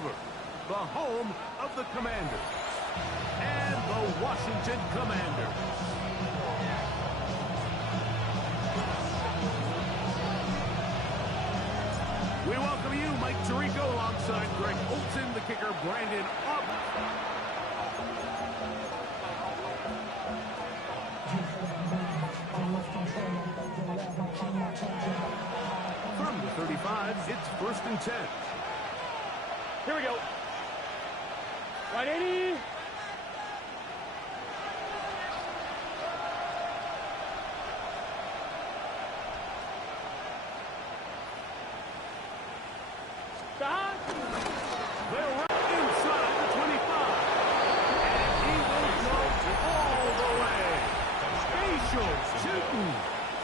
Hanover, the home of the Commanders, and the Washington Commanders. We welcome you, Mike Tirico, alongside Greg Olson, the kicker, Brandon Aubrey. From the 35, it's 1st and 10. Here we go. 180. Stop. They're right inside the 25. And he will go all the way. Spatial shooting.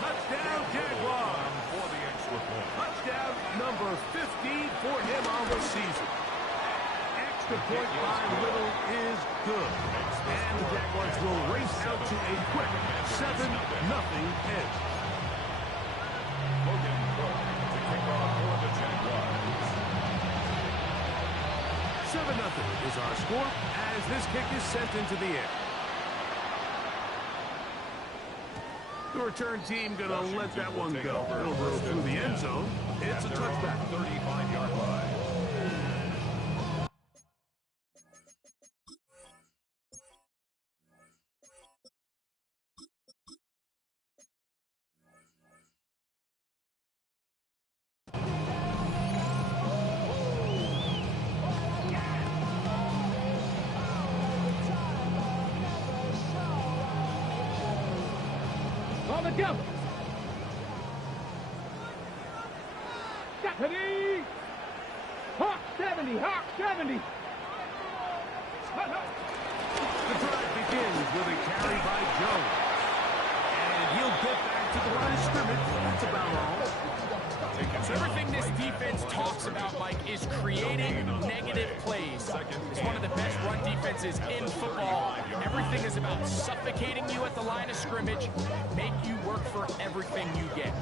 Touchdown, Jaguar. Touchdown number 50 for him on the season. Extra point by Little is good. And the Jaguars will race out to a quick 7-0 edge. Logan Cook to kick off for the Jaguars. 7-0 is our score as this kick is sent into the air. The return team going to let that one go. It'll go through the end zone. It's a touchback. 35-yard line. On the jump. Ready. Hawk 70. Hawk 70. The drive begins with a carry by Jones. And he'll get back to the line of scrimmage. That's about all. So everything this defense talks about, Mike, is creating negative plays. It's one of the best run defenses in football. Everything is about suffocating you at the line of scrimmage, make you work for everything you get.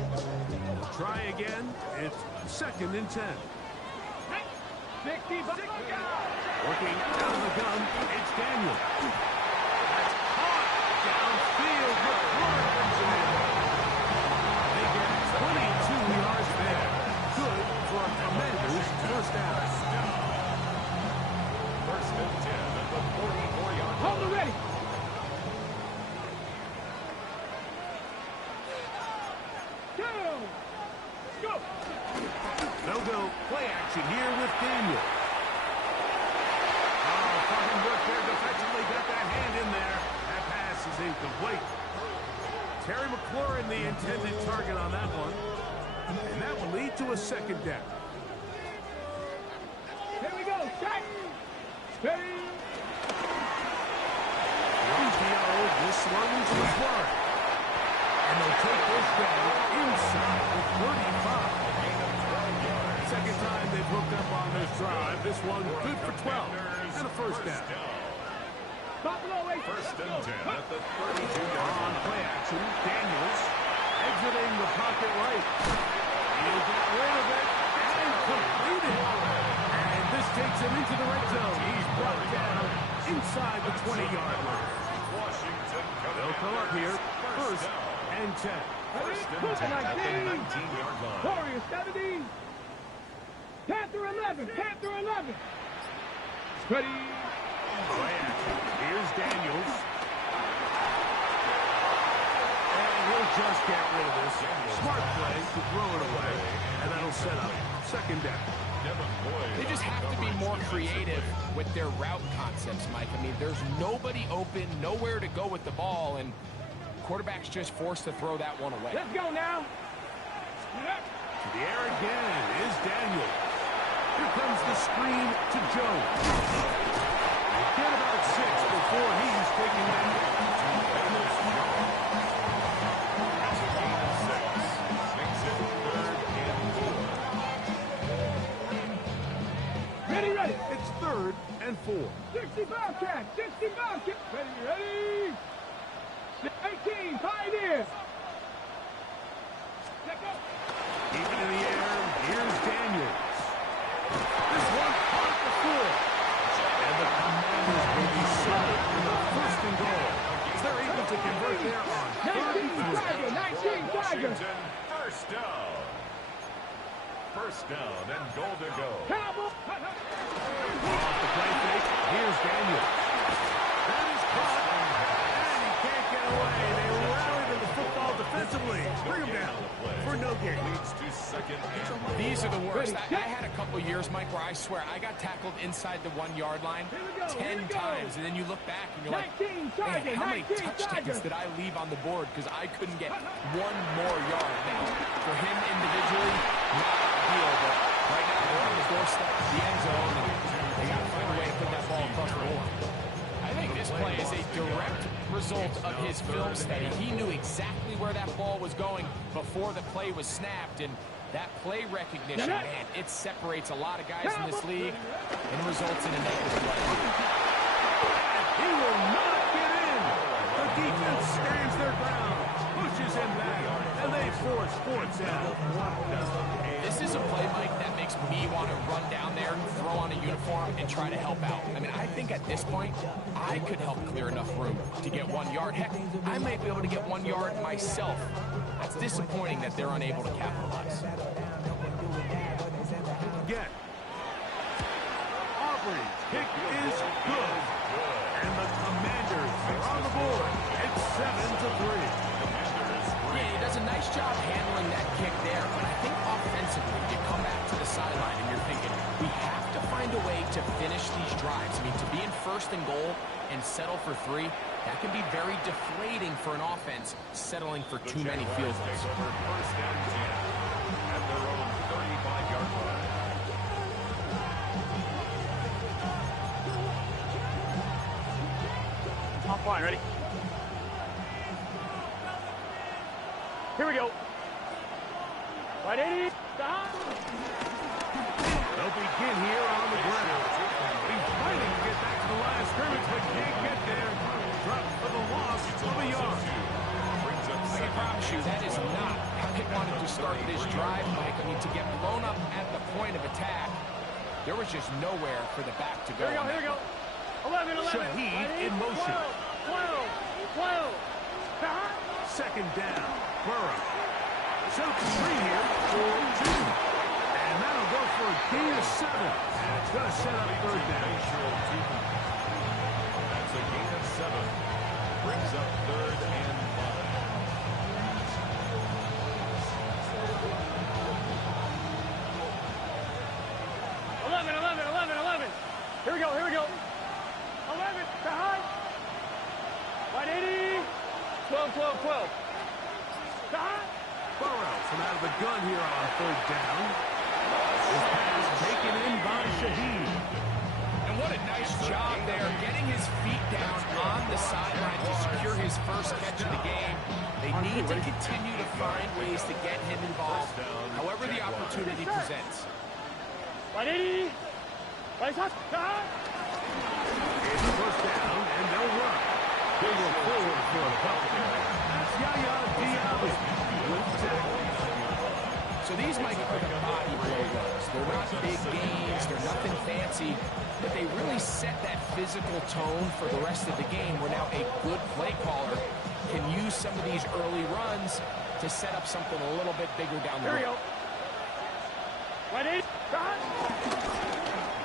Try again. It's 2nd and 10. 60. Working out of the gun, it's Daniel. That's caught downfield. McClure comes in. They get 22 yards there. Good for a Commanders first down. 1st and 10 at the 44-yard line. Hold it ready. Go. They'll go play action here with Daniel. Oh, fucking work there defensively. Got that hand in there. That pass is incomplete. Terry McLaurin, the intended target on that one. And that will lead to a 2nd down. Here we go. Shot. Steady. PO will slow into his line. And they'll take this down inside the 35. Second time they've hooked up on this drive. This one good for 12 and a first down. Buffalo, wait. 1st and 10 at the 32-yard On line. play action, Daniels exiting the pocket right. He'll get rid of it and complete it. And this takes him into the red zone. He's brought down inside the 20-yard line. Washington They'll come up here, 1st and 10. 1st and 10 at the 19-yard line. Warriors 70. Panther 11. Panther 11. Ready. Play action. Here's Daniels. And he'll just get rid of this. Smart play to throw it away. And that'll set up 2nd down. They just have to be more creative with their route concepts, Mike. I mean, there's nobody open, nowhere to go with the ball, and quarterback's just forced to throw that one away. Let's go now. To the air again is Daniel. Here comes the screen to Jones. Get about 6 before he's taking that down. That's a gain of 6. Makes it 3rd and 4. Ready. It's 3rd and 4. 60 Bobcat. 60 Bobcat. Ready. 18. Pioneer. Let go. Keep it in the air. Here's Daniels. This one off the to convert there on 19 Tiger, 19 Tiger. Washington, first down. First down and goal to go. Cowboy. Off the play fake. Here's Daniel. That is caught. And he can't get away. They rallied to the football defensively. Bring him down for no gain. Leads to second and These are the worst. I had a couple years, Mike, where I swear I got tackled inside the 1-yard line Here we go, 10 here we go. times, and then you look back and you're like, 19 man, Tiger, how many 19 touchdowns Tiger. did I leave on the board because I couldn't get one more yard? Now, for him individually, not ideal, but right now they're on the doorstep of the end zone, and they got to find a way to put that ball across the goal line. I think this play is a direct result of his film study. He knew exactly where that ball was going before the play was snapped, and that play recognition, man, it separates a lot of guys in this league and results in a negative play. He will not get in. The defense stands their ground, pushes him back, and they force fourth down. This is a play, Mike, that makes me want to run down there, throw on a uniform, and try to help out. I mean, I think at this point, I could help clear enough room to get 1 yard. Heck, I might be able to get 1 yard myself. That's disappointing that they're unable to capitalize. Again. Aubrey's kick is good. And the Commanders are on the board. It's 7-3. Yeah, he does a nice job handling that kick there, but I think offensively, you come back to the sideline and you're thinking, we have to find a way to finish these drives. I mean, to be in first and goal and settle for 3, that can be very deflating for an offense settling for too many field goals. Take over first and 10 at their own 35-yard line. I'm fine, ready? Here we go. Right, 80. Stop. They'll begin here on the ground. He's fighting to get back to the line of scrimmage, but can't get there. Drops for the loss of a yard. Brings up I can second. promise you that is not how they wanted to start this drive, Mike. I mean, to get blown up at the point of attack, there was just nowhere for the back to go. Here we go, here we go. 11, 11. Shaheed Ready? in motion. 12, 12. Stop. Second down. Burrow. Shows 3 here for 2. And that'll go for a gain of 7. And it's going to set up third down. That's a gain of 7. Brings up third and 11, 11, 11, 11. Here we go, here we go. 11, behind. 180. 12, 12, 12. Behind. Burrow from out of the gun here on third down. His pass taken in by Shaheed. And what a nice job there, getting his feet down on the sideline to secure his first catch of the game. They need to continue to find ways to get him involved, however the opportunity presents. 180. Right up. Behind. It's first down, and they'll run. They go forward for a couple. That's Yaya Diaby with the tackle. So these, Mike, are the body blow runs. They're not big gains, they're nothing fancy, but they really set that physical tone for the rest of the game where now a good play caller can use some of these early runs to set up something a little bit bigger down the Here we road. go. 180. Behind.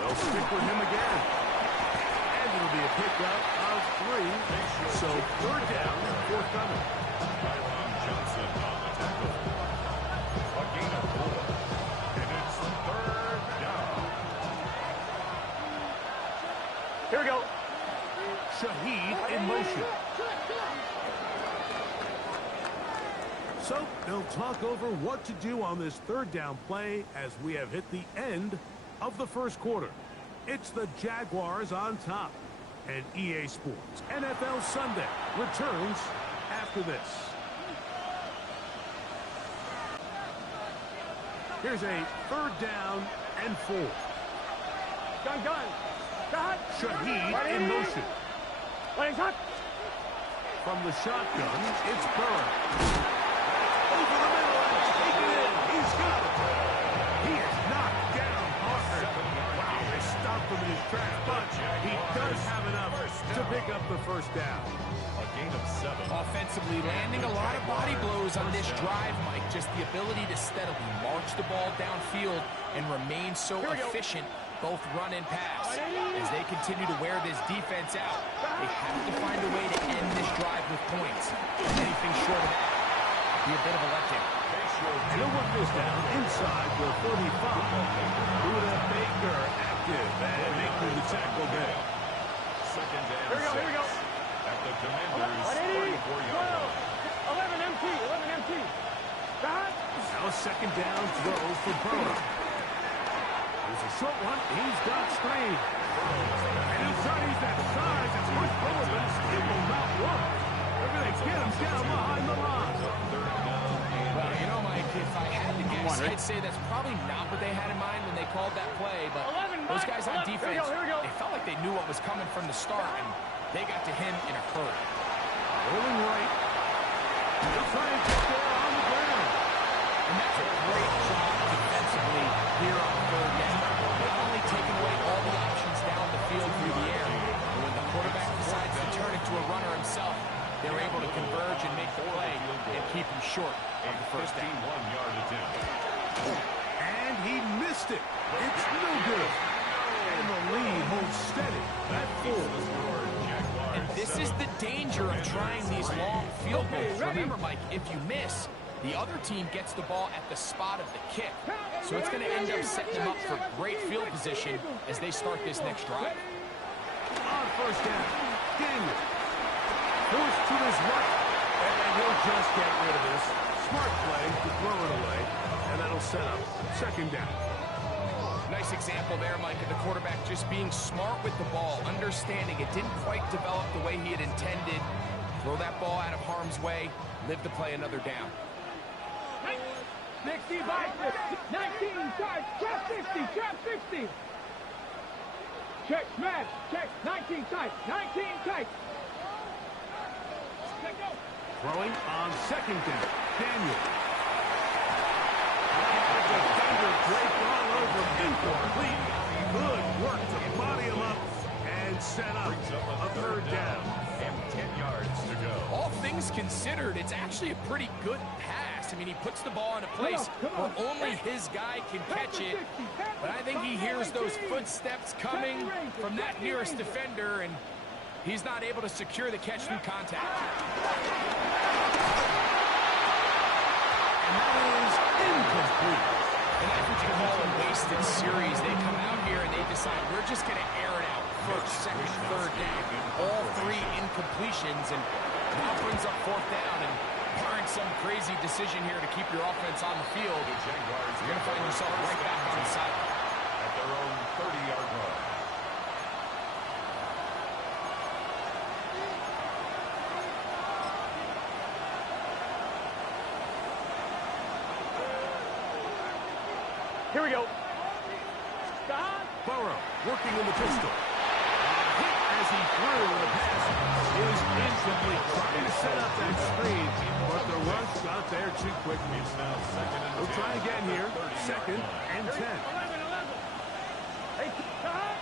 They'll stick with him again. And it'll be a pickup of 3. So third down, forthcoming. Byron Johnson on the tackle. A gain of 4. And it's third down. Here we go. Shaheed in motion. So they'll talk over what to do on this third down play as we have hit the end of the first quarter. It's the Jaguars on top. And EA Sports NFL Sunday returns after this. Here's a third down and 4. Gun, gun. Behind. Shaheed in motion. Running top. From the shotgun, it's Burrow. Over the middle and taken in. He's got it. He is knocked down hard. Wow, they stopped him in his tracks, but he does have enough to pick up the first down. A gain of 7. defensively, landing a lot of body blows on this drive, Mike. Just the ability to steadily march the ball downfield and remain so efficient, both run and pass. As they continue to wear this defense out, they have to find a way to end this drive with points. Anything short of that would be a bit of a letdown. And he'll work this down inside the 45. Buda Baker active and making the tackle there. Second and Here we go. at the Commanders' 34-yard line. 11 MT, 11 MT. Stop. Now a second down throw for Burrow. There's a short one. He's got screen. And inside he's that size. It's much lower, but it still will not work. They're going to get him down behind the line. Well, you know, Mike, if I had to guess, I'd say that's probably not what they had in mind when they called that play. But 11, those guys on 11. defense, Here we go. they felt like they knew what was coming from the start, and they got to him in a hurry. Rolling right. He'll try and get there on the ground. And that's a great job defensively here on third down. Not only taking away all the options down the field through the air, but when the quarterback decides to turn into a runner himself, they're able to converge and make the play and keep him short of the first down. 51-yard attempt. And he missed it. It's no good. And the lead holds steady at 4. And this is the danger of trying these long field goals. Remember, Mike, if you miss, the other team gets the ball at the spot of the kick. So it's going to end up setting them up for great field position as they start this next drive. On first down, Daniel. Forced to his right. And he'll just get rid of this. Smart play to throw it away. And that'll set up second down. Nice example there, Mike, of the quarterback just being smart with the ball, understanding it didn't quite develop the way he had intended. Throw that ball out of harm's way, live to play another down. 60 by 19 tight, trap 60, trap 60. Check, smash, check, 19 tight, 19 tight. Let go. Throwing on second down, Daniel. The defender draped all over incomplete. Good work to body him up and set up a third down. And 10 yards to go. All things considered, it's actually a pretty good pass. I mean, he puts the ball in a place where only his guy can catch it. But I think he hears those footsteps coming from that nearest defender, and he's not able to secure the catch through contact. And that is incomplete. And that's what you call a wasted series. They come out here and they decide, we're just going to air it out. First, second, third down. All three incompletions, and now brings up fourth down. And barring some crazy decision here to keep your offense on the field, you're going to find yourself right back on the sideline. At their own 30-yard line. Here we go. Stop. Burrow working in the pistol. Hit as he threw, and the pass is incomplete. Trying to set up that screen, but the rush got there too quickly. We'll try again here. Second and 10. 11, 11. Hey, stop.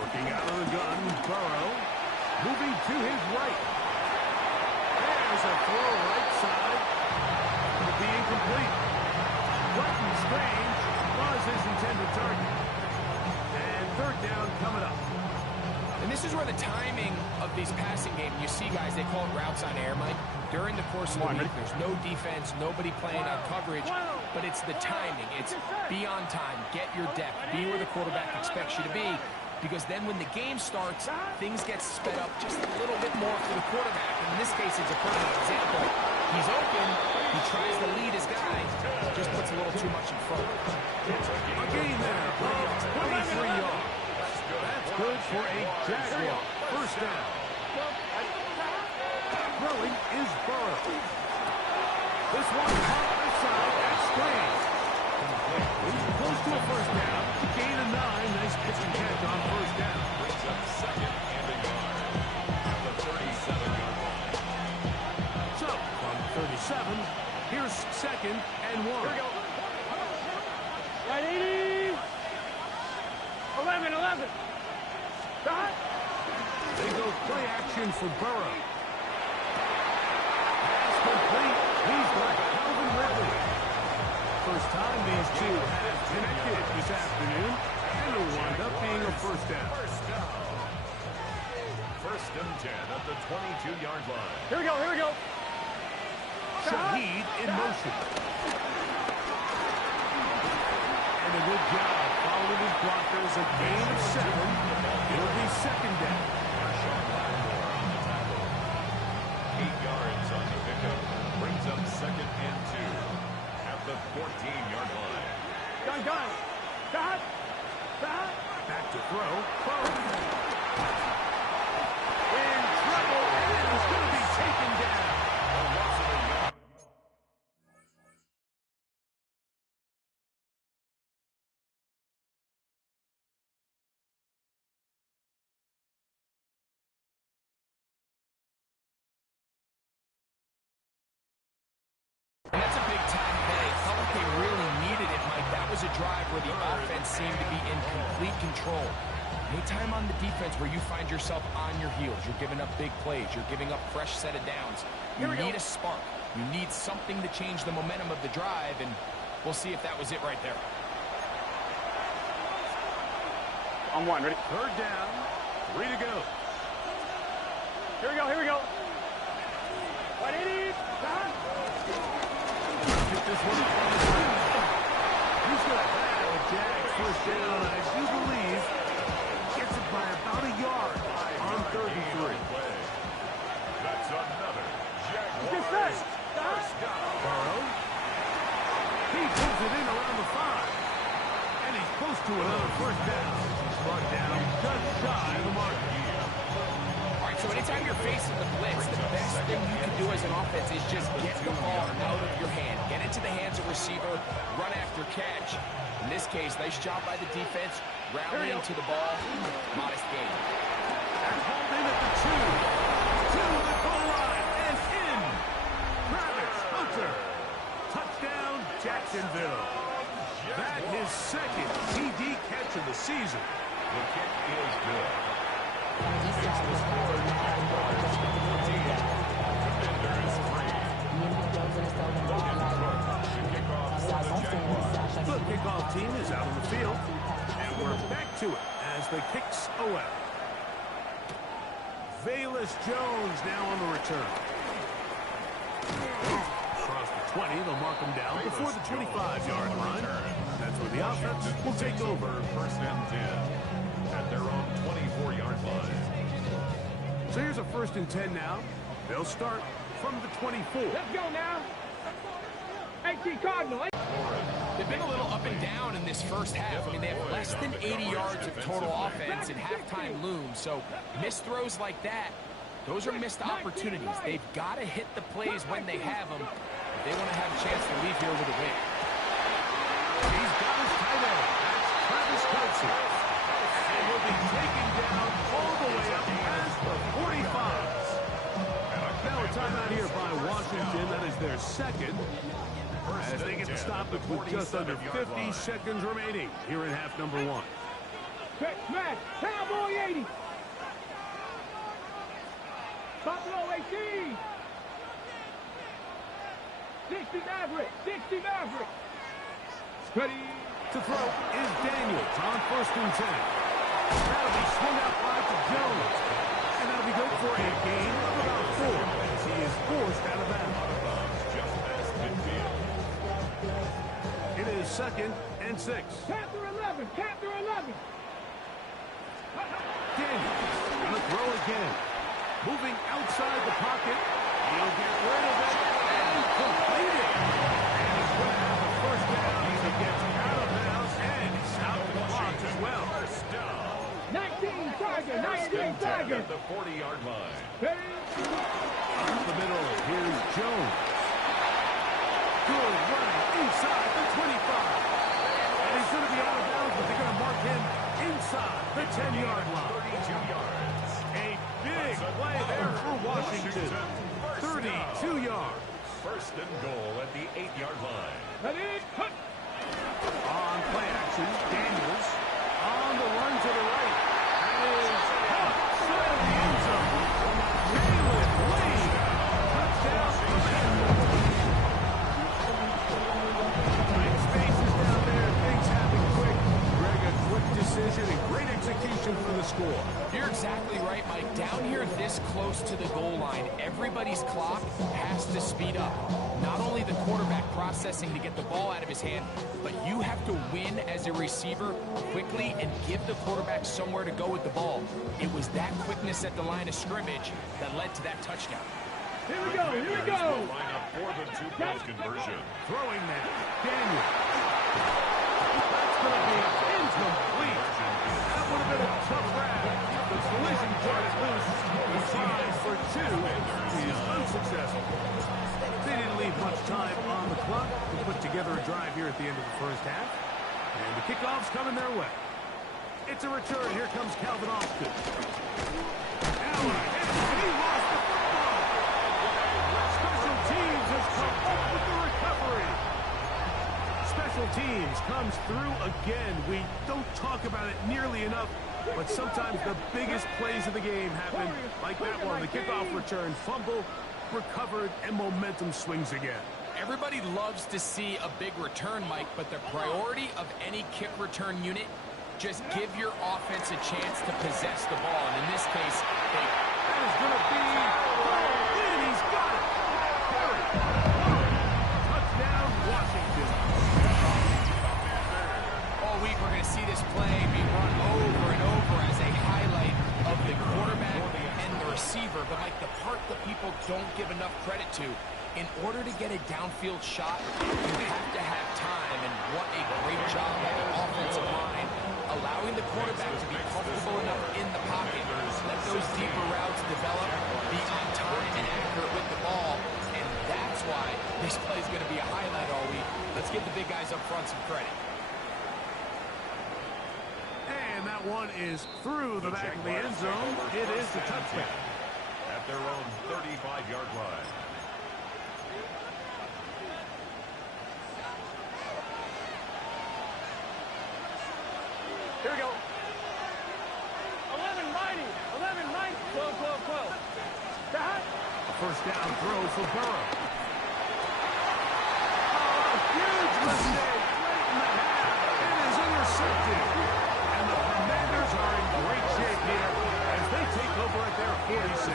Working out of the gun, Burrow. Moving to his right. There's a throw right side. It'll be incomplete. Quentin Strange was his intended target. And third down coming up. And this is where the timing of these passing games, you see guys, they call it routes on air, Mike. During the course of the week, there's no defense, nobody playing on coverage, but it's the timing. It's be on time, get your depth, be where the quarterback expects you to be, because then when the game starts, things get sped up just a little bit more for the quarterback. And in this case, it's a perfect example. He's open, he tries to lead his guy, just puts a little too much in front. A gain there of 23 yards. That's good for a Jaguar. First down. Throwing is Burrow. This one caught this side. That's Strange. He's close to a first down. Gain of 9. Nice pitch and catch on first down. Brings up second and a yard. At the 37-yard line. So, from 37, here's second and 1. Here we go. Right 80. 11, 11. Stop. They go play action for Burrow. 10 at the 22-yard line. Here we go, here we go. Shaheed in motion. And a good job following his blockers. A gain of 7. It'll be second down. Marshawn Lattimore on the tackle. 8 yards on the pickup. Brings up second and 2 at the 14-yard line. Gun. Got. Back to throw. In trouble, and it is going to be taken down. A loss of a yard. And that's a big-time play. It felt like they really needed it, Mike. That was a drive where the offense seemed to be in complete control. Anytime on the defense where you find yourself on your heels, you're giving up big plays, you're giving up fresh set of downs, you need a spark. You need something to change the momentum of the drive, and we'll see if that was it right there. On one, ready? Third down. 3 to go. Here we go. 180. Get this one on the ground. He's going to have a Jags first down, I do believe. Gets it by about a yard on 33. That's another Get Jaguars set. first down. Burrow. He pulls it in around the 5. And he's close to another first down. He's brought down just shy of the mark. All right, so anytime you're facing the blitz, the best thing you can do as an offense is just get the ball out of your hand. Get into the hands of receiver, run after catch. In this case, nice job by the defense, rallying to the ball. Modest gain. And hauled in at the 2. To the goal line and in. Travis Hunter. Touchdown, Jacksonville. That is second TD catch of the season. The kick is good. The kickoff team is out on the field, and we're back to it as the kicks away. Velus Jones now on the return. Across the 20, they'll mark him down before the 25-yard line. That's where the offense will take over. First and 10 at their own 24-yard line. So here's a 1st and 10 now. They'll start from the 24. Let's go now. 18 Cardinal. They've been a little up and down in this first half. I mean, they have less than 80 yards of total offense, and halftime looms. So missed throws like that, those are missed opportunities. They've got to hit the plays when they have them if they want to have a chance to leave here with a win. He's got his tight end. That's Travis Kelce. And he'll be taken down all the way up past the 45s. Now a timeout here by Washington. That is their second. As they get the stoppage with just under 50 seconds remaining here in half number 1. Check smash. Cowboy 80. Buffalo 18. 60 Maverick. 60 Maverick. Ready. To throw is Daniels on 1st and 10. That'll be swung out wide to Jones. And that'll be good for a gain of about 4 as he is forced out of bounds. Just past midfield. It is 2nd and 6. Panther 11. Panther 11. Daniels gonna throw again. Moving outside the pocket. He'll get rid of it and complete it. And he's gonna have the first down as he gets out of bounds and out of the clock as well. First down. 19 Tiger. First 19 and 10 Tiger. at the 40-yard line. Ready. Up the middle, here's Jones. Good running inside the 25. And he's going to be out of bounds, but they're going to mark him inside the 10-yard line. 32 yards. A big play there for Washington. 32 yards. First and goal at the 8-yard line. Ready. Cut. On play action, Daniels on the run to the right. That is outside of the end zone. Jalen Lee. Touchdown. Tight spaces down there. Things happen quick. Greg, a quick decision and great execution for the score. Here you're exactly right, Mike. Down here this close to the goal line, everybody's clock has to speed up. Not only the quarterback processing to get the ball out of his hand, but you have to win as a receiver quickly and give the quarterback somewhere to go with the ball. It was that quickness at the line of scrimmage that led to that touchdown. Here we go, here we go. Line up for the two-point conversion. Throwing that. Daniel. That's going to be incomplete. That would have been a tough grab. The collision brought it loose. The try for two is unsuccessful. They didn't leave much time on the clock to put together a drive here at the end of the first half. And the kickoff's coming their way. It's a return. Here comes Calvin Austin. Allen, and he lost the football. Special teams has come up with the recovery. Special teams comes through again. We don't talk about it nearly enough, but sometimes the biggest plays of the game happen like that one. The kickoff return, fumble, recovered, and momentum swings again. Everybody loves to see a big return, Mike, but the priority of any kick return unit, just give your offense a chance to possess the ball. And in this case, that is going to be called in. He's got it. Touchdown, Washington. All week we're going to see this play be run over and over as a highlight of the quarterback and the receiver. But like the part that people don't give enough credit to, in order to get a downfield shot, you have to have time. And what a great job by the offensive line, allowing the quarterback to be comfortable enough in the pocket, let those deeper routes develop, be on time and accurate with the ball. And that's why this play is going to be a highlight all week. Let's give the big guys up front some credit. And that one is through the back of the end zone. It is a touchdown. At their own 35-yard line. Here we go. 11 mighty. 11 mighty. 12, 12, 12. That. A first down throw for Burrow. Oh, huge mistake late in the half. It is intercepted. And the Commanders are in great shape here as they take over at their 46.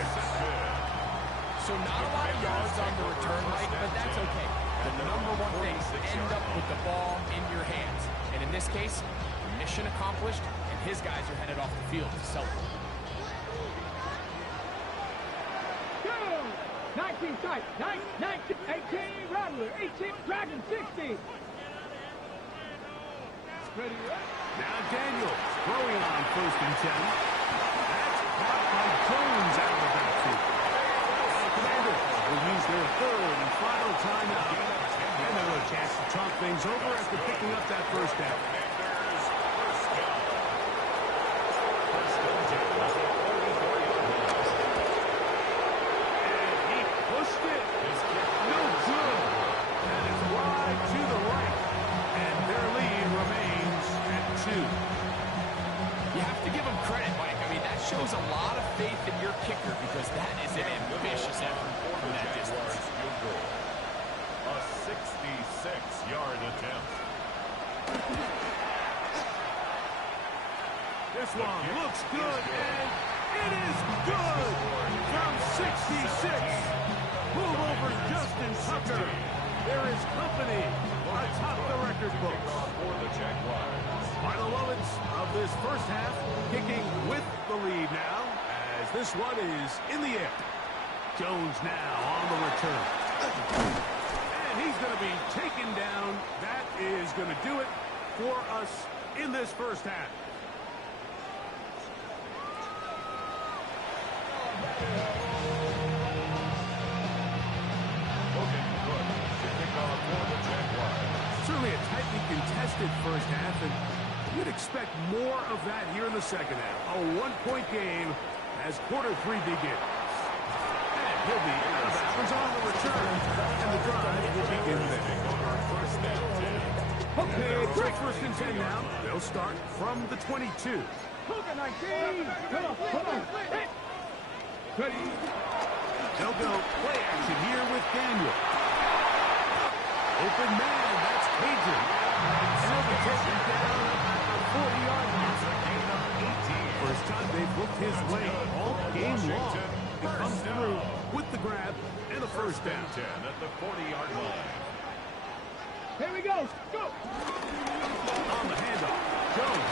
So not a lot of yards on the return, Mike, but that's okay. The number one thing is end up with the ball in your hands. And in this case, mission accomplished, and his guys are headed off the field to celebrate. 19 tight, 19, 18, Rattler, 18, Dragon, 60. Ready, Now Daniels throwing on 1st and 10. That's caught by Jones out of the backfield. Commanders will use their third and final timeout. And they'll have a chance to talk things over after picking up that first down. Shows a lot of faith in your kicker because that is an ambitious effort from that distance. A 66-yard attempt. This one looks good, and it is good from 66. Move over Justin Tucker. There is company atop the record books. For the Jaguars. Final moments of this first half, kicking with the lead now, as this one is in the air. Jones now on the return. And he's going to be taken down. That is going to do it for us in this first half. Logan Cook to kick off for the Jaguars. Certainly a tightly contested first half, and you'd expect more of that here in the second half. A one-point game as quarter 3 begins. And he'll be out of bounds on the return, and the drive will begin there. Okay, great 1st and 10 now. They'll start from the 22. Cougar 19. Come on. Hey. Ready. They'll go play action here with Daniel. Open man, that's Cajun. And he'll be taken down at the 40-yard line. First time they've looked his way all game long. He comes through with the grab and a first down. 10 at the 40-yard line. Here we go. Go. On the handoff, Jones.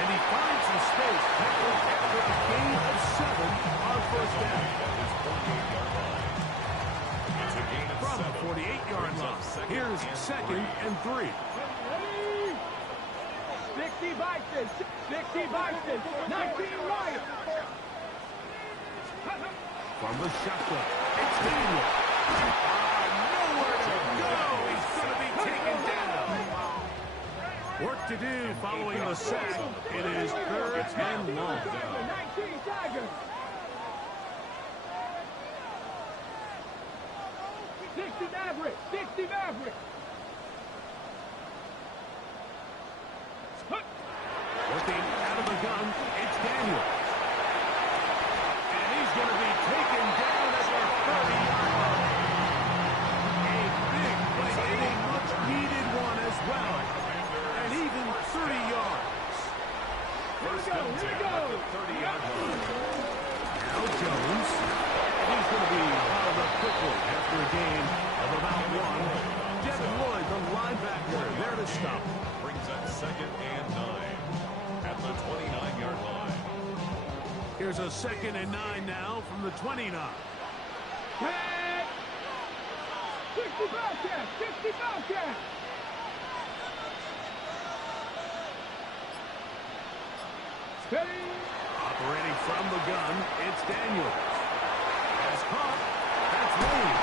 And he finds some space after a gain of 7 on first down. At his 48-yard line. It's a gain of From 7. the 48-yard line, here's second and 3. 60 Vikings. 60 Vikings. 19 right. From the shotgun, it's Daniel. Nowhere to go. He's going to be taken down. Work to do following the sack. It is third and long. 19 Tigers. 60 Maverick. 60 Maverick. Working out of the gun, it's Daniel. And he's going to be taken down at the 30-yard line. A big play and a much-needed one as well. And even 30 yards. First Here and we 10 go. at the 30-yard line. Now Jones. And he's going to be held up quickly after a gain of about 1. Devin Lloyd, the linebacker, there to stop. Brings up second and 9 at the 29-yard line. Here's a second and 9 now from the 29. Head. 60 Bobcat. 60 Bobcat. Steady. Operating from the gun, it's Daniels. Has caught. That's Lane.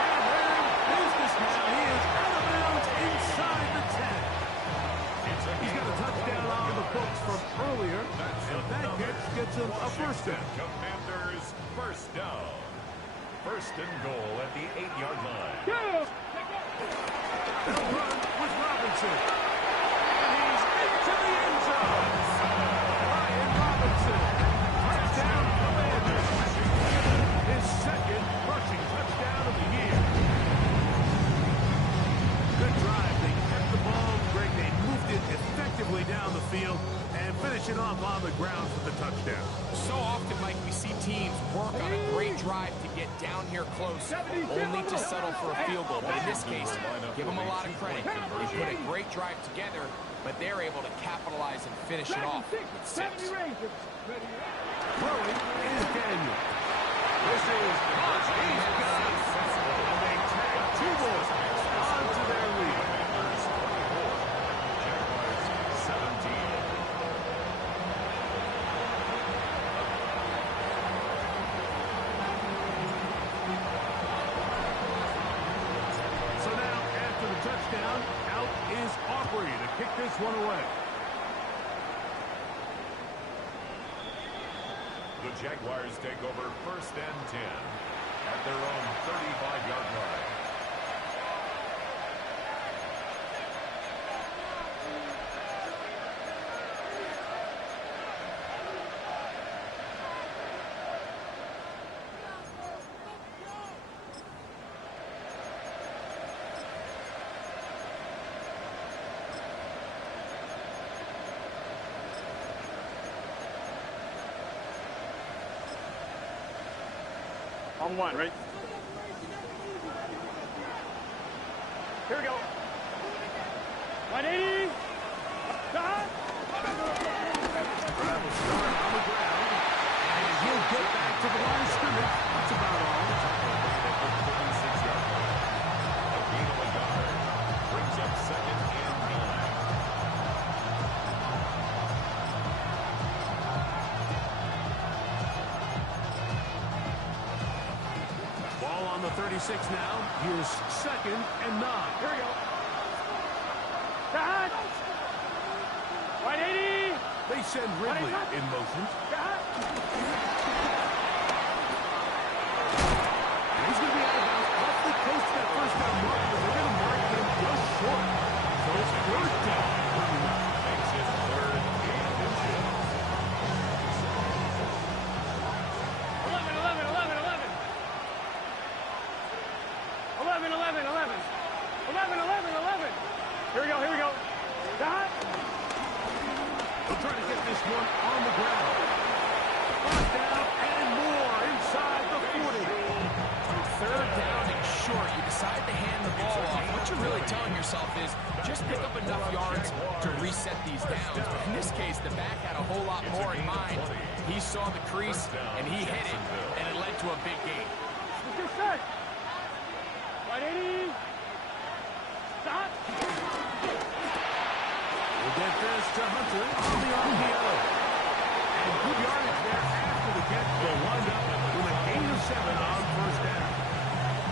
And they're in business now. He is out of bounds inside the 10. He's got a touchdown on the books from earlier. And that catch gets him a first down. Commanders first down. First and goal at the 8-yard line. Go. They'll run with Robinson. And he's into the end zone. Ryan Robinson. Touchdown Commanders. His second rushing touchdown of the year. Good drive. They kept the ball. Greg, they moved it effectively down the field and finish it off on the ground for the touchdown. So often, Mike, we see teams work on a great drive to get down here close, only to settle for a field goal. But in this case, give them a lot of credit. They put a great drive together, but they're able to capitalize and finish it off with 6. Throwing is Daniel. This is caught. He's got it. And they tag 2 more onto their lead. Jaguars 17. So now, after the touchdown, out is Aubrey to kick this one away. The Jaguars take over first and 10 at their own 35-yard line. On 1, right? Here we go. 180. Stop. Drive will start on the ground. And he'll get back to the line of scrimmage. That's about all. At the 36-yard line. A gain of a yard. Brings up second and 9. Ball on the 36 now. Here's second and 9. Here we go. Stop. 180. They send Ridley in motion. And he's going to be out of bounds off the coast of that first down mark, but they're going to mark him just short. So it's third down. Makes it third and inches. 11, 11, 11, 11. 11, 11, 11. 11, 11, 11. Here we go, here we go. Stop. They'll try to get this one on the ground. First down and more inside the 40. Third down and short. You decide to hand the ball off. What you're really telling yourself is just pick up enough yards to reset these downs. But in this case, the back had a whole lot more in mind. He saw the crease, and he hit it, and it led to a big gain. Get your set. Right 80. Stop. We'll get this to Hunter on the RPO. And good yardage there after the catch. They'll wind up with a gain of 7 on first down.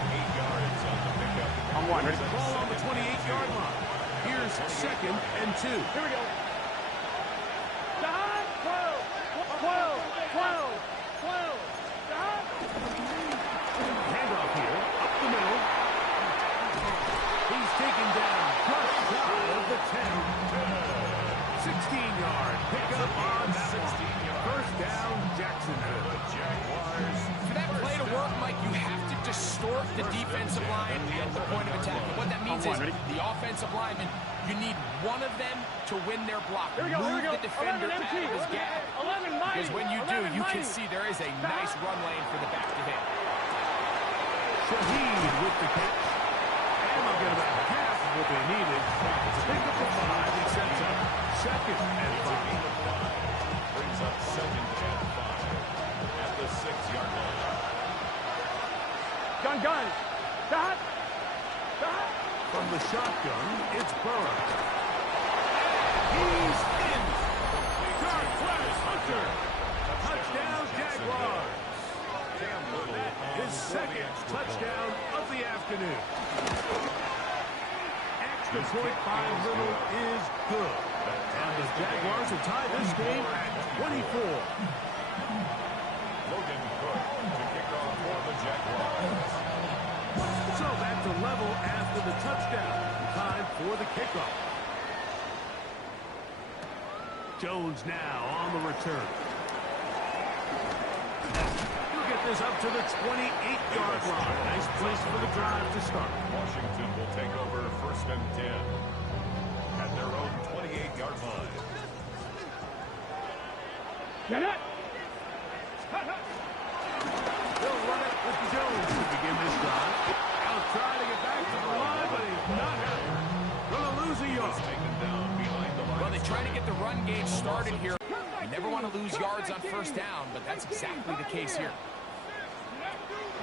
8 yards on the pickup. On one. Ready? Ball on the 28-yard line. Here's 2nd and 2. Here we go. Stop. 12. 12. 12. 12. Stop. Handoff here, up the middle. He's taken down just shy of the 10. 16-yard pickup on that one. First down, Jacksonville. For that play to work, Mike, you have to distort the defensive line at the point of attack. And what that means is the offensive lineman, you need one of them to win their block. Here we go. Move Here we go. the defender 11 out of his gap. 11 mighty. Because when you do, 11 you can mighty. see there is a nice run lane for the back to hit. Shaheed with the catch. And they'll get about half of what they needed. To pick up the 5, he sets up 2nd and 5. Brings up 2nd and 5 at the 6-yard line. Gun. Stop. Stop. From the shotgun, it's Burrow. He's in. Darquez Hunter. Touchdown, Jaguars. His 2nd touchdown of the afternoon. Extra point by Little is good. And the Jaguars will tie this game at 24. Logan Cook to kick off for the Jaguars. So back to level after the touchdown. Time for the kickoff. Jones now on the return. He'll get this up to the 28-yard line. Nice place for the drive to start. Washington will take over 1st and 10 at their own 28-yard line. Get it. They'll run it with Jones to begin this drive. Out trying to get back to the line, but he's not happy. Gonna lose a yard. Taken down behind the line. Well, they try to get the run game started here. You never want to lose yards on first down, but that's exactly the case here.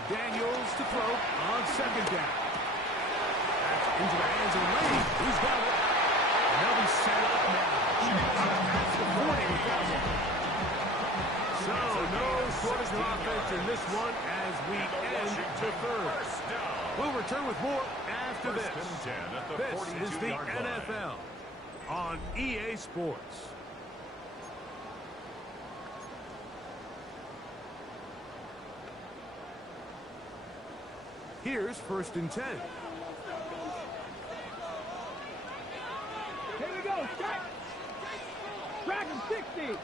Daniels to throw on 2nd down. That's into the hands of Lane. He's got it. And they'll be set up now. That's the 40 without him. So, no shortage of offense in this one as we end the 3rd. We'll return with more after this. This is the NFL on EA Sports. Here's 1st and 10. Here we go. Strike. Strike him 60.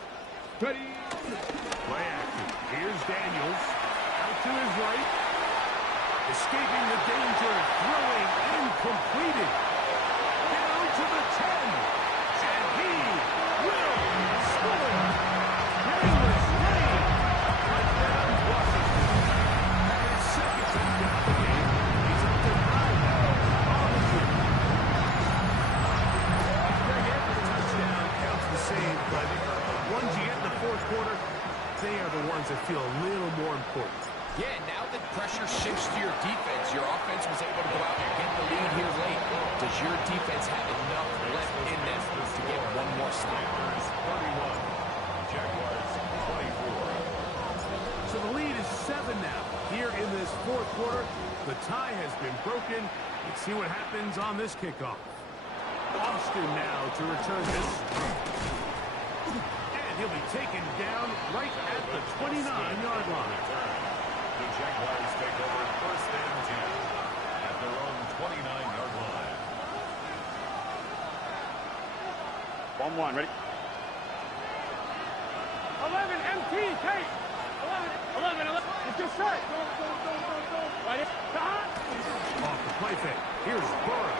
Ready. Play action. Here's Daniels. Out to his right. Escaping the danger. Throwing incompleted. Down to the 10. And he will score. Davis Lane. Touchdown, Washington. And his 2nd touchdown of the game. He's up to 9 now on the year. Greg, every touchdown counts the same, but ones you get in the 4th quarter, they are the ones that feel a little more important. Yeah, now that pressure shifts to your defense, your offense was able to go out and get the lead here late. Does your defense have enough left in them to get one more stop? 31. Jaguars 24. So the lead is 7 now. Here in this 4th quarter, the tie has been broken. Let's see what happens on this kickoff. Austin now to return this. And he'll be taken down right at the 29-yard line. The Jaguars take over 1st and 10 at their own 29-yard line. 1-1. Ready. 11 MT. Take. 11. It's your set. Right. Stop. Off the play fake. Here's Burrow.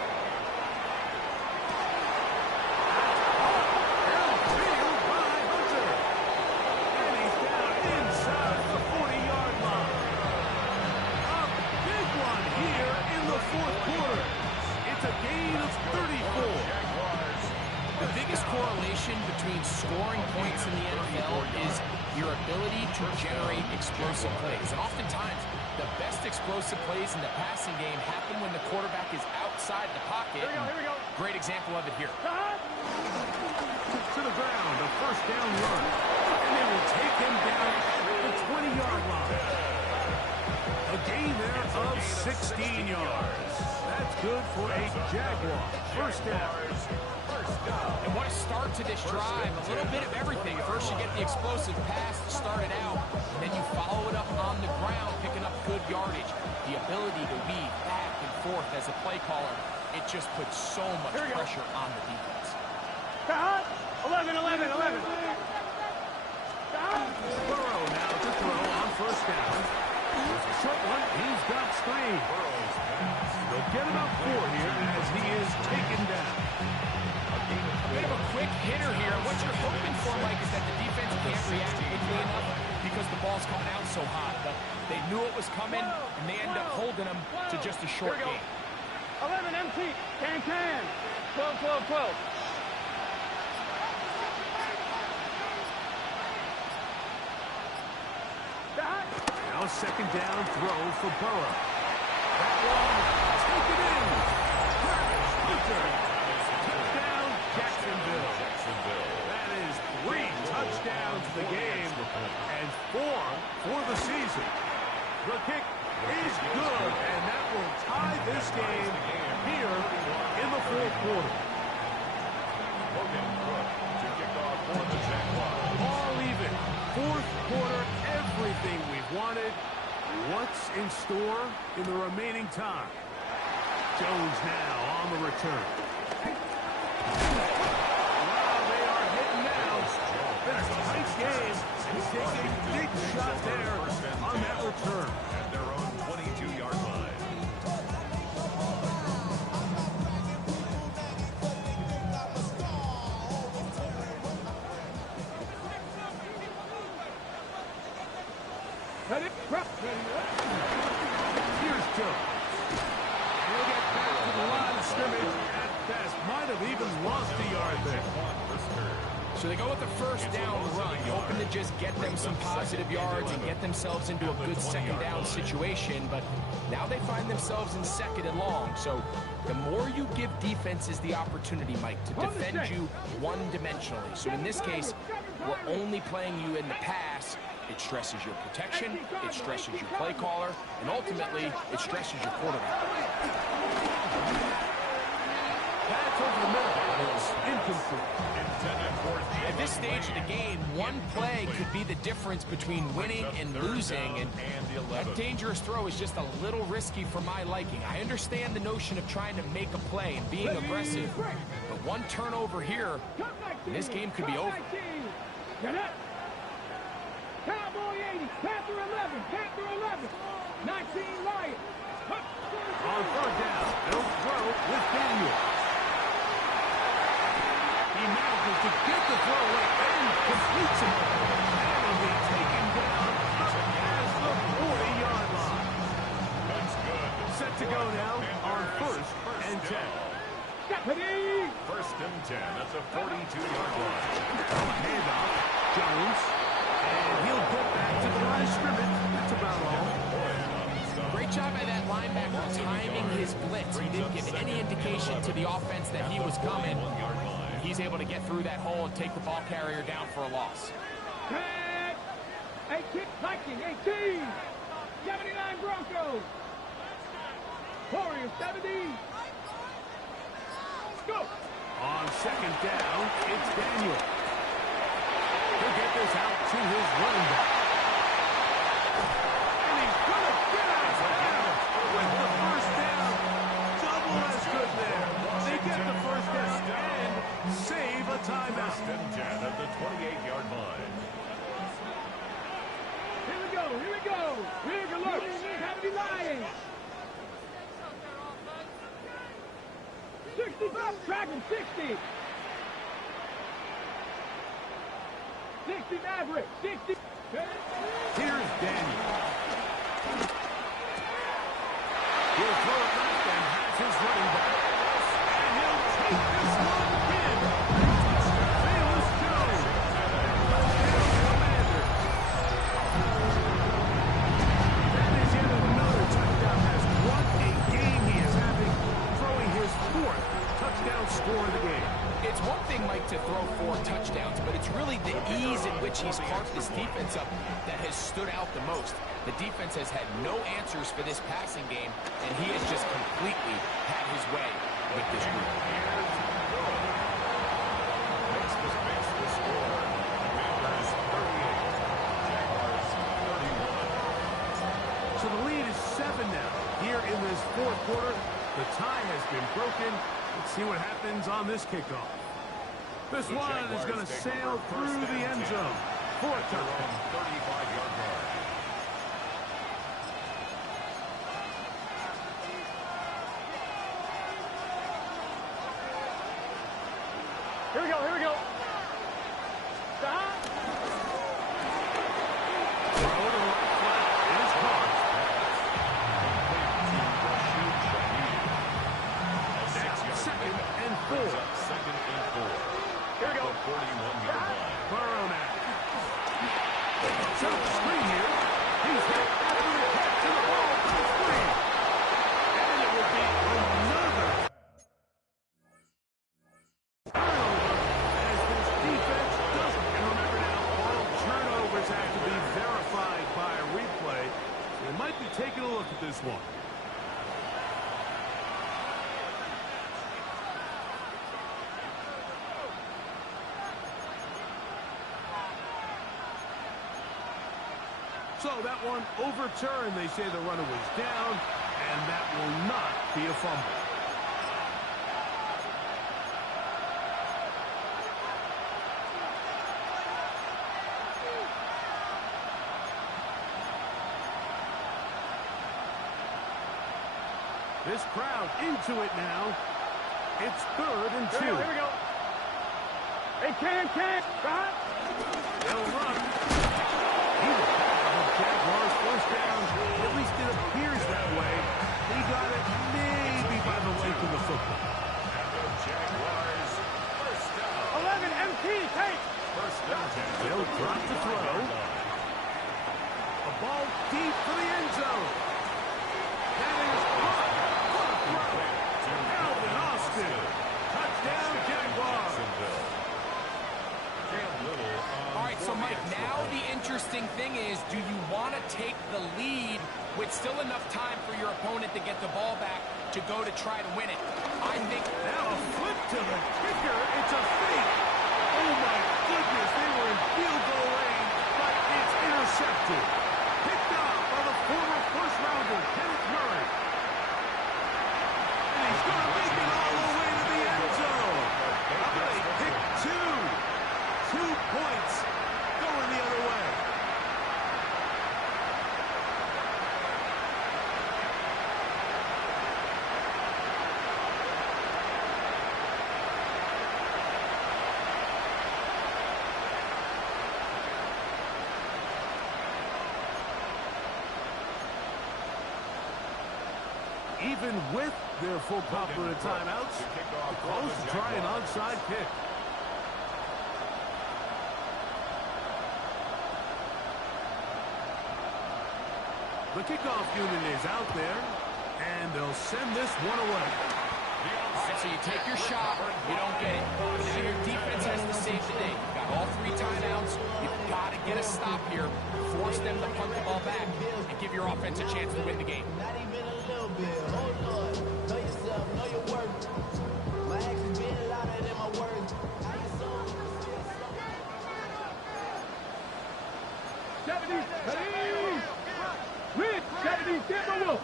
distinction between scoring points in the NFL is your ability to generate explosive plays. And oftentimes, the best explosive plays in the passing game happen when the quarterback is outside the pocket. Here we go. Great example of it here. To the ground, a first down run. And they will take him down at the 20-yard line. A gain there of 16 yards. That's good for a Jaguar. First down. And what a start to this drive. A little bit of everything. First you get the explosive pass to start it out, and then you follow it up on the ground, picking up good yardage. The ability to weave back and forth as a play caller, it just puts so much pressure on the defense. 11. Burrow now to throw on first down. There's a short one. He's got screen. They'll get him up 4 here as he is taken down. A bit of a quick hitter here. What you're hoping for, Mike, is that the defense can't react quickly enough because the ball's coming out so hot. But they knew it was coming, and they end up holding them to just a short game. 11 empty. Can. 12. Now second down throw for Burrow. That one, taken in. Travis Hunter. Touchdown, Jacksonville. That is 3 touchdowns in the game and 4 for the season. The kick is good, and that will tie this game here in the fourth quarter. Logan Brooks to kick off for the Jaguars. All even. Fourth quarter, everything we've wanted. What's in store in the remaining time? Jones now on the return. Wow, they are hitting now. Been a tight game. He's taking a big shot there on that return. At their own 22-yard line. Here's Jones. He'll get back to the line of scrimmage at best. Might have even lost a yard there. So they go with the first down run, hoping to just get them some positive yards and get themselves into a good second down situation. But now they find themselves in second and long. So the more you give defenses the opportunity, Mike, to defend you one-dimensionally. So in this case, we're only playing you in the pass. It stresses your protection, it stresses your play caller, and ultimately, it stresses your quarterback. Pass over the middle is incomplete. At this stage of the game, one play could be the difference between winning and losing, and that dangerous throw is just a little risky for my liking. I understand the notion of trying to make a play and being aggressive, but one turnover here, and this game could be over. Cowboy 80, Panther 11, 19 Lions. On third down, they'll throw with Daniel. He manages to get the throw away and completes it. And will be taken down as the 40-yard line. That's good. Set to go now on first and 10. First and 10 at the 42-yard line. Handoff, Jones. And he'll get back to the line of scrimmage. That's about all. Great job by that linebacker timing his blitz. He didn't give any indication to the offense that he was coming. He's able to get through that hole and take the ball carrier down for a loss. 18, 79 Broncos. Warriors 70. Go. On second down, it's Daniel. He'll get this out to his running back. And he's going to get out of bounds with the first down. Double as good there. They get the first down and save a timeout. First and 10 at the 28-yard line. Here we go. Here's a look. 70 Lions. 65, track him, 60. 60 Maverick, 60. Here's Daniel. He'll throw it left and has his running back. And he'll take this one in. They will for the game. It's one thing, Mike, to throw 4 touchdowns, but it's really the ease in which he's carved this defense up that has stood out the most. The defense has had no answers for this passing game, and he has just completely had his way with this group. Next was match the score. Commanders 38, Jaguars 31. So the lead is 7 now. Here in this fourth quarter, the tie has been broken. Let's see what happens on this kickoff. This one is going to sail through the end zone for a touchdown. 35-yard line. Here we go, here we go. Stop. Throw to the right flat is caught. Second and 4. Second and 4. Here we go. 41-yard line. Burrow now. Short screen here. He's hit after the catch and the ball goes free. And it will be another turnover as this defense doesn't. And remember now, all turnovers have to be verified by a replay. So they might be taking a look at this one. So that one overturned. They say the runner was down, and that will not be a fumble. This crowd into it now. It's 3rd and 2. Here we go. Hey, can. Right. They'll run. He will have the Jaguars first down. At least it appears that way. He got it maybe by the length of the football. And the Jaguars first down. 11 MT, take. First down. They'll drop to throw. A ball deep for the end zone. That is caught. What a throw. Alvin Austin. Touchdown, Jaguars. All right, so Mike, now the interesting thing is, do you want to take the lead with still enough time for your opponent to get the ball back to go to try to win it? I think now a flip to the kicker. It's a fake. Oh, my goodness. They were in field goal range, but it's intercepted. Picked up by the former first-rounder, Kenneth Murray. And he's going to make it all the way to the end zone. How about a pick 2? 2 points going the other way. Even with their full complement of timeouts, the calls to try an onside kick. The kickoff unit is out there, and they'll send this one away. all right, so you take your shot, you don't get it. Now your defense has to save the day. You've got all 3 timeouts. You've got to get a stop here, force them to punt the ball back, and give your offense a chance to win the game. Not even a little bit. Oh, Lord. Know yourself, know your worth. My actions being louder than my words. How you sold? 70, ready. Rich, 70, Timberwolf.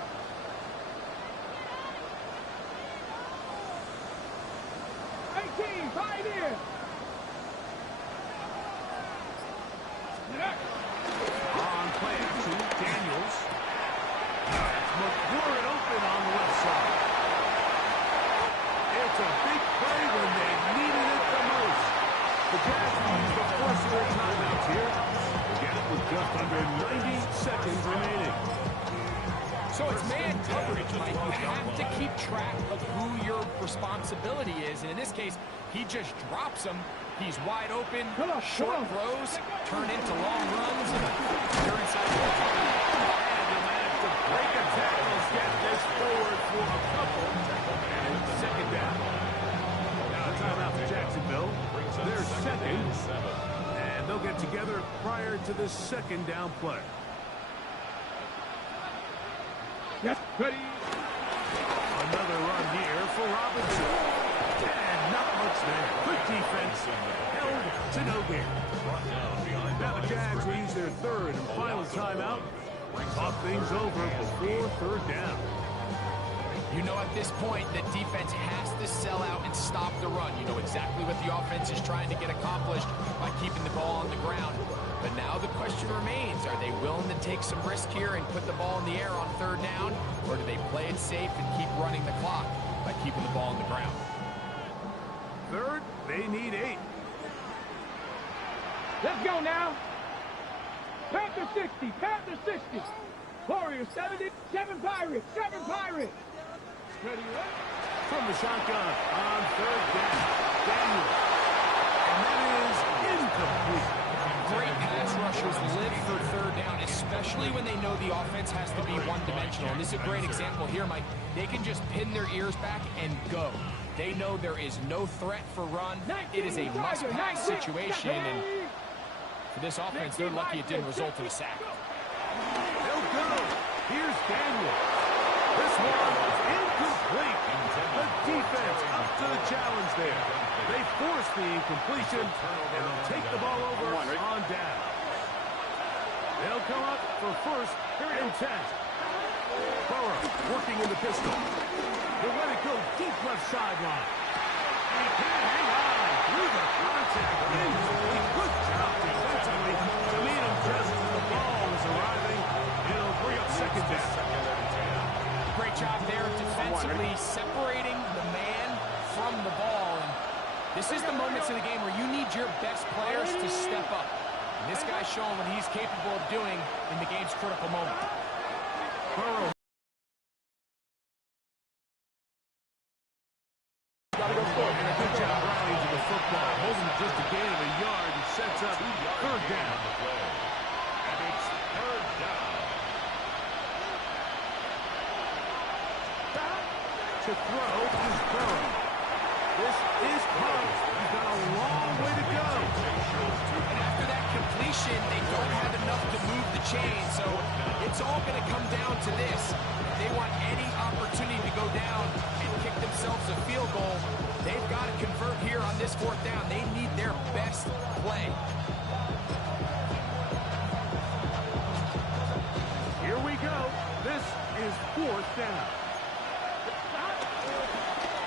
18, right in. On play action, Daniels. That's McLaurin open on the left side. It's a big play when they needed it the most. The Jazz use the force of their timeouts here. Again, with just under 90 seconds remaining. So it's man coverage, Mike. You have to keep track of who your responsibility is. And in this case, he just drops him. He's wide open. Short throws turn into long runs. You're inside the ball. And they managed to break a tackle, get this forward for a couple. And second down. Now into the second down play. Yes, ready. Another run here for Robinson. And not much there. Good defense. Held to no gain. Now the Jags will use their third and final timeout. Talk things over before third down. You know at this point the defense has to sell out and stop the run. You know exactly what the offense is trying to get accomplished by keeping the ball on the ground. But now the question remains, are they willing to take some risk here and put the ball in the air on third down? Or do they play it safe and keep running the clock by keeping the ball on the ground? Third, they need 8. Let's go now. Panther 60, Panther 60. Warriors 70, 7 Pirates, 7 Pirates. Ready, right? From the shotgun on third down. Daniel. And that is incomplete. Great pass rushers live for third down, especially when they know the offense has to be one-dimensional. And this is a great example here, Mike. They can just pin their ears back and go. They know there is no threat for run. It is a must-pass situation, and for this offense, they're lucky it didn't result in a sack. They'll go. Here's Daniel. This one is incomplete. The defense up to the challenge there. They force the incompletion, and they'll take the ball over on down. They'll come up for first and 10. Burrow working in the pistol. They'll let it go deep left sideline. And he can't hang on through the contact. Incomplete. Good job defensively to meet him just as the ball is arriving. It'll bring up second down. Great job there defensively, separating the man from the ball. And this is the moments in the game where you need your best players to step up. And this guy's showing what he's capable of doing in the game's critical moment. Burrow. Good job rallying to the football. Holding just a gain of a yard and sets up third down. And it's third down. To throw is Burrow. This is close. He's got a long way to go. And after that completion, they don't have enough to move the chain, so it's all going to come down to this. If they want any opportunity to go down and kick themselves a field goal, they've got to convert here on this fourth down. They need their best play. Here we go. This is fourth down.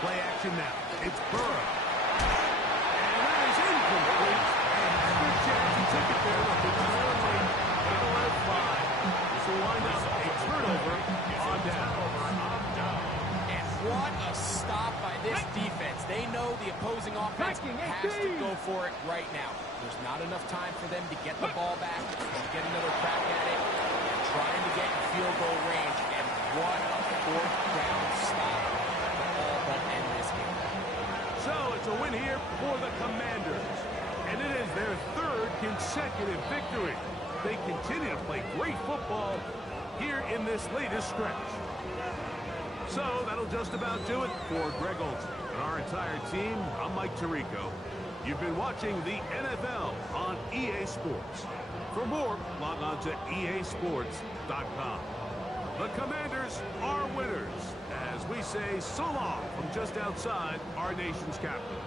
Play action now. It's Burrow. And that is incomplete. And good chance he took it there. But the only they'll let it fly. This will wind up a turnover on down. And what a stop by this defense. They know the opposing offense has to go for it right now. There's not enough time for them to get the ball back, to get another crack at it. They're trying to get in field goal range. And what a fourth down stop to all but end this game. So it's a win here for the Commanders. And it is their third consecutive victory. They continue to play great football here in this latest stretch. So that'll just about do it for Greg Olsen and our entire team. I'm Mike Tirico. You've been watching the NFL on EA Sports. For more, log on to easports.com. The Commanders are winners as we say so long from just outside our nation's capital.